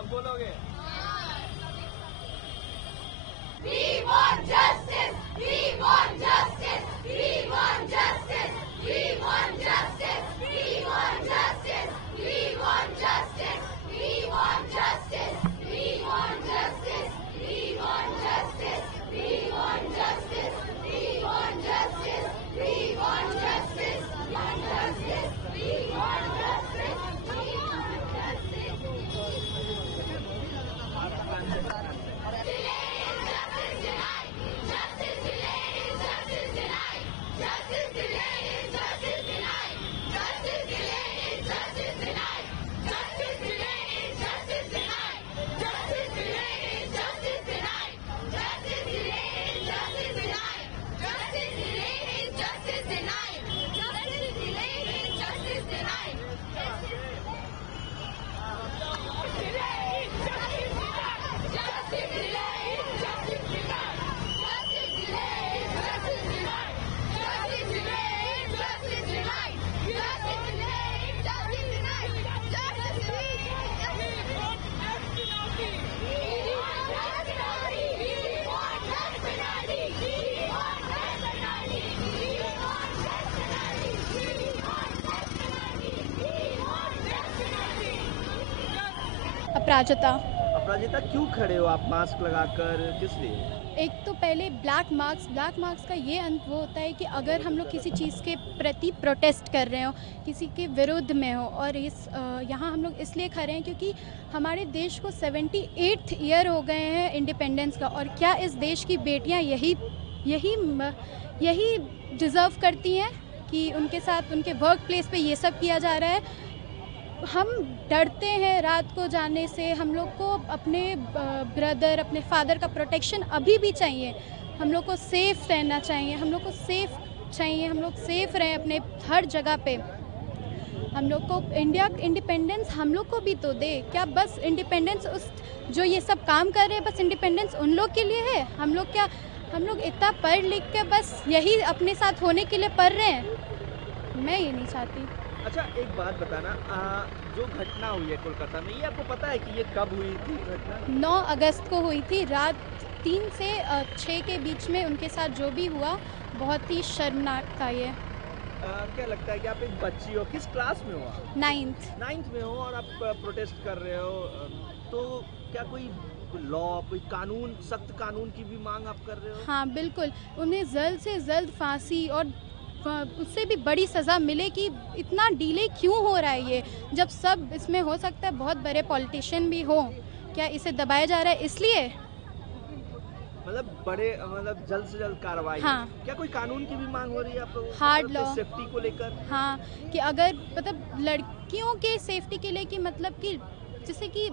सब बोलोगे? We want justice. We want justice. We want justice. We want justice. We want justice. We want justice. We want justice. We want justice. We want justice. We want justice. We want justice. We want justice. Want justice. We want justice. We want justice. अपराजिता। अपराजिता, क्यों खड़े हो आप mask लगाकर, किस लिए? एक तो पहले ब्लैक मार्क्स का ये अंत वो होता है कि अगर हम लोग किसी चीज़ के प्रति प्रोटेस्ट कर रहे हो, किसी के विरुद्ध में हो, और यहाँ हम लोग इसलिए खड़े हैं क्योंकि हमारे देश को 78th ईयर हो गए हैं इंडिपेंडेंस का, और क्या इस देश की बेटियां यही डिज़र्व करती हैं कि उनके साथ उनके वर्क प्लेस पे ये सब किया जा रहा है? हम डरते हैं रात को जाने से। हम लोग को अपने ब्रदर, अपने फादर का प्रोटेक्शन अभी भी चाहिए। हम लोग को सेफ़ रहना चाहिए, हम लोग को सेफ़ चाहिए, हम लोग सेफ़ रहें अपने हर जगह पे। हम लोग को इंडिया इंडिपेंडेंस हम लोग को भी तो दे। क्या बस इंडिपेंडेंस उस जो ये सब काम कर रहे हैं बस इंडिपेंडेंस उन लोग के लिए है? हम लोग इतना पढ़ लिख के बस यही अपने साथ होने के लिए पढ़ रहे हैं? मैं ये नहीं चाहती। अच्छा, एक बात बताना, जो घटना हुई है कोलकाता में, ये आपको पता है कि ये कब हुई थी घटना? 9 अगस्त को हुई थी। रात 3 से 6 के बीच में उनके साथ जो भी हुआ बहुत ही शर्मनाक था ये। क्या लगता है कि आप एक बच्ची हो, किस क्लास में हो आप? 9th में हो और आप प्रोटेस्ट कर रहे हो, तो क्या कोई लॉ, कोई कानून, सख्त कानून की भी मांग आप कर रहे हो? हाँ बिल्कुल, उन्हें जल्द से जल्द फांसी और उससे भी बड़ी सज़ा मिले। कि इतना डिले क्यों हो रहा है ये, जब सब इसमें हो सकता है बहुत बड़े पॉलिटिशियन भी हो? क्या इसे दबाया जा रहा है इसलिए? मतलब जल्द से जल्द कार्रवाई। हाँ। क्या कोई कानून की भी मांग हो रही है आप लोगों को? हार्ड लॉ, सेफ्टी को लेकर। हाँ, कि अगर मतलब लड़कियों के सेफ्टी के लिए, कि मतलब कि जैसे कि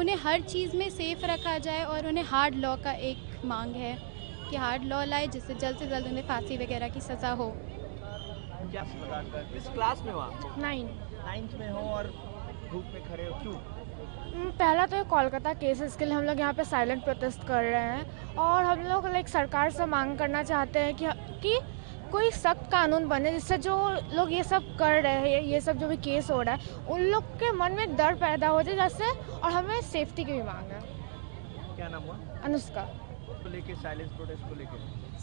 उन्हें हर चीज़ में सेफ रखा जाए, और उन्हें हार्ड लॉ का एक मांग है कि हार्ड लॉ लाए जिससे जल्द से जल्द उन्हें फांसी वगैरह की सज़ा हो। क्या बताकर, किस क्लास में हो आप? 9th में हो और धूप में खड़े हो, क्यों? पहला तो कोलकाता केस, इसके लिए हम लोग यहाँ पे साइलेंट प्रोटेस्ट कर रहे हैं, और हम लोग सरकार से मांग करना चाहते हैं कि कोई सख्त कानून बने जिससे जो लोग ये सब कर रहे हैं, ये सब जो भी केस हो रहा है, उन लोग के मन में एक डर पैदा हो जाए जैसे, और हमें सेफ्टी की भी मांग है। क्या नाम हुआ? अनुष्का। को लेके, साइलेंस प्रोटेस्ट को लेके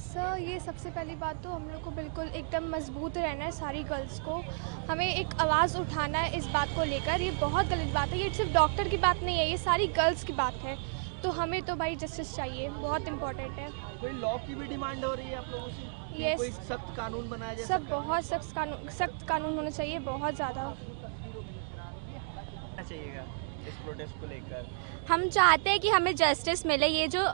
सर, ये सबसे पहली बात तो हम लोग को बिल्कुल एकदम मजबूत रहना है। सारी गर्ल्स को हमें एक आवाज़ उठाना है इस बात को लेकर। ये बहुत गलत बात है, ये सिर्फ डॉक्टर की बात नहीं है, ये सारी गर्ल्स की बात है। तो हमें तो भाई जस्टिस चाहिए, बहुत इम्पोर्टेंट है। कोई लॉ की भी डिमांड हो रही है आप लोगों से? Yes. कोई सख्त कानून बनाया जाए? सब बहुत सख्त कानून होना चाहिए, बहुत ज़्यादा। क्या चाहिएगा इस प्रोटेस्ट को लेकर? हम चाहते हैं कि हमें जस्टिस मिले। ये जो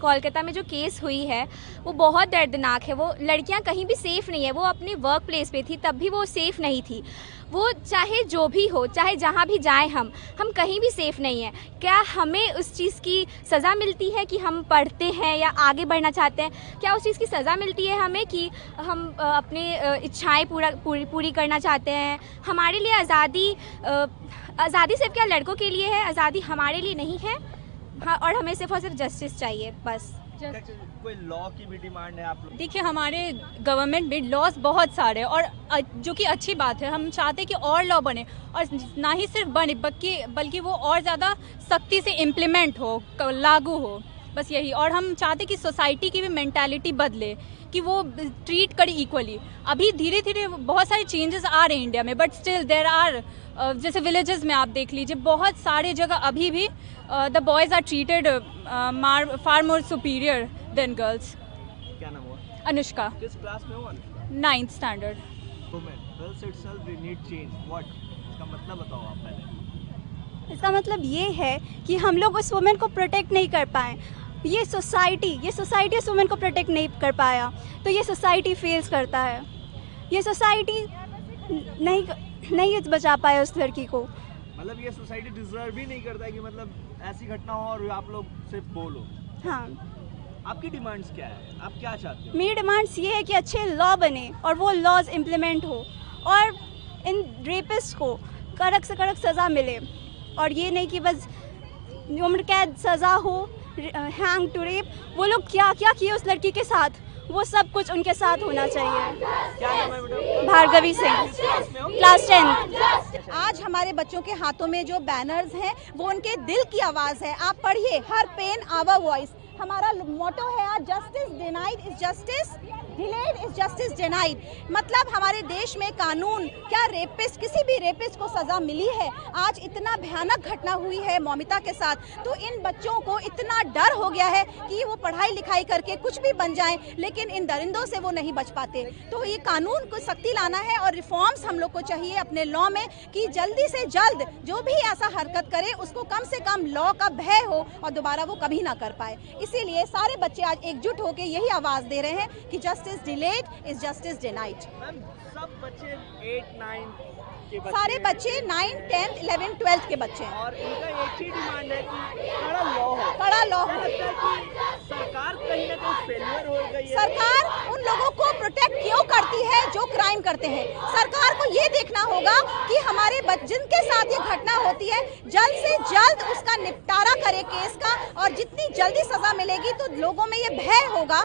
कोलकाता में जो केस हुई है वो बहुत दर्दनाक है। वो लड़कियां कहीं भी सेफ़ नहीं है। वो अपने वर्क प्लेस पे थी, तब भी वो सेफ़ नहीं थी। वो चाहे जो भी हो, चाहे जहाँ भी जाएं, हम कहीं भी सेफ़ नहीं है। क्या हमें उस चीज़ की सज़ा मिलती है कि हम पढ़ते हैं या आगे बढ़ना चाहते हैं? क्या उस चीज़ की सज़ा मिलती है हमें कि हम अपनी इच्छाएँ पूरी करना चाहते हैं? हमारे लिए आज़ादी सिर्फ क्या लड़कों के लिए है? आज़ादी हमारे लिए नहीं है। हाँ, और हमें सिर्फ और सिर्फ जस्टिस चाहिए, बस। कोई लॉ की भी डिमांड है आप लोग? देखिए, हमारे गवर्नमेंट में लॉज बहुत सारे हैं और जो कि अच्छी बात है। हम चाहते हैं कि और लॉ बने, और ना ही सिर्फ बने बल्कि वो और ज़्यादा सख्ती से इम्प्लीमेंट हो, लागू हो, बस यही। और हम चाहते हैं कि सोसाइटी की भी मेंटालिटी बदले, कि वो ट्रीट करे इक्वली। अभी धीरे धीरे बहुत सारे चेंजेस आ रहे हैं इंडिया में, बट स्टिल देयर आर, जैसे विलेजेस में आप देख लीजिए, बहुत सारे जगह अभी भी the boys are treated far more superior than girls. क्या नाम हुआ? अनुष्का, किस क्लास में हो Anushka? 9th standard. Women girls itself they need change, what? इसका मतलब बताओ आप पहले। इसका मतलब ये है कि हम लोग उस वुमेन को प्रोटेक्ट नहीं कर पाए। ये सोसाइटी उस वुमेन को प्रोटेक्ट नहीं कर पाया, तो ये सोसाइटी फेल्स करता है। ये सोसाइटी नहीं बचा पाया उस लड़की को। मतलब ये सोसाइटी डिजर्व ही नहीं करता है कि मतलब ऐसी घटना हो और आप लोग सिर्फ बोलो। हाँ, आपकी डिमांड्स क्या है? आप क्या चाहते हो? मेरी डिमांड्स ये है कि अच्छे लॉ बने और वो लॉज इम्प्लीमेंट हो, और इन रेपिस्ट को कड़क से कड़क सज़ा मिले, और ये नहीं कि बस उम्र कैद सज़ा हो, हैंग टू रेप। वो लोग क्या क्या किए उस लड़की के साथ, वो सब कुछ उनके साथ होना चाहिए। क्या नाम है बेटा? भार्गवी सिंह, क्लास 10। आज हमारे बच्चों के हाथों में जो बैनर्स हैं वो उनके दिल की आवाज़ है। आप पढ़िए, हर पेन आवर वॉइस। हमारा मोटो है आज, justice denied is justice delayed is justice denied. मतलब हमारे देश में कानून, क्या रेपिस्ट, किसी भी रेपिस्ट को सज़ा मिली है? आज इतना भयानक घटना हुई है मौमिता के साथ, तो इन बच्चों को इतना डर हो गया है कि वो पढ़ाई लिखाई करके कुछ भी बन जाएं, लेकिन इन दरिंदों से वो नहीं बच पाते। तो ये कानून को सख्ती लाना है और रिफॉर्म्स हम लोग को चाहिए अपने लॉ में, कि जल्दी से जल्द जो भी ऐसा हरकत करे उसको कम से कम लॉ का भय हो और दोबारा वो कभी ना कर पाए। इसीलिए सारे बच्चे आज एकजुट होकर यही आवाज़ दे रहे हैं कि justice delayed is justice denied. Ma'am, सब बच्चे 8, 9 के बच्चे, सारे बच्चे 9, 10, 11, 12 के बच्चे हैं, और इनका एक ही डिमांड है कि कड़ा लॉ हो। कड़ा लॉ हो। लगता है कि सरकार कहीं ना कहीं फेलियर हो गई है। सरकार उन लोगों को प्रोटेक्ट क्यों करती है जो क्राइम करते हैं? सरकार को ये देखना होगा कि हमारे जिनके साथ ये घटना होती है जल्द से जल्द उसका निपटारा करे केस का, और जितनी जल्दी सजा मिलेगी तो लोगों में ये भय होगा।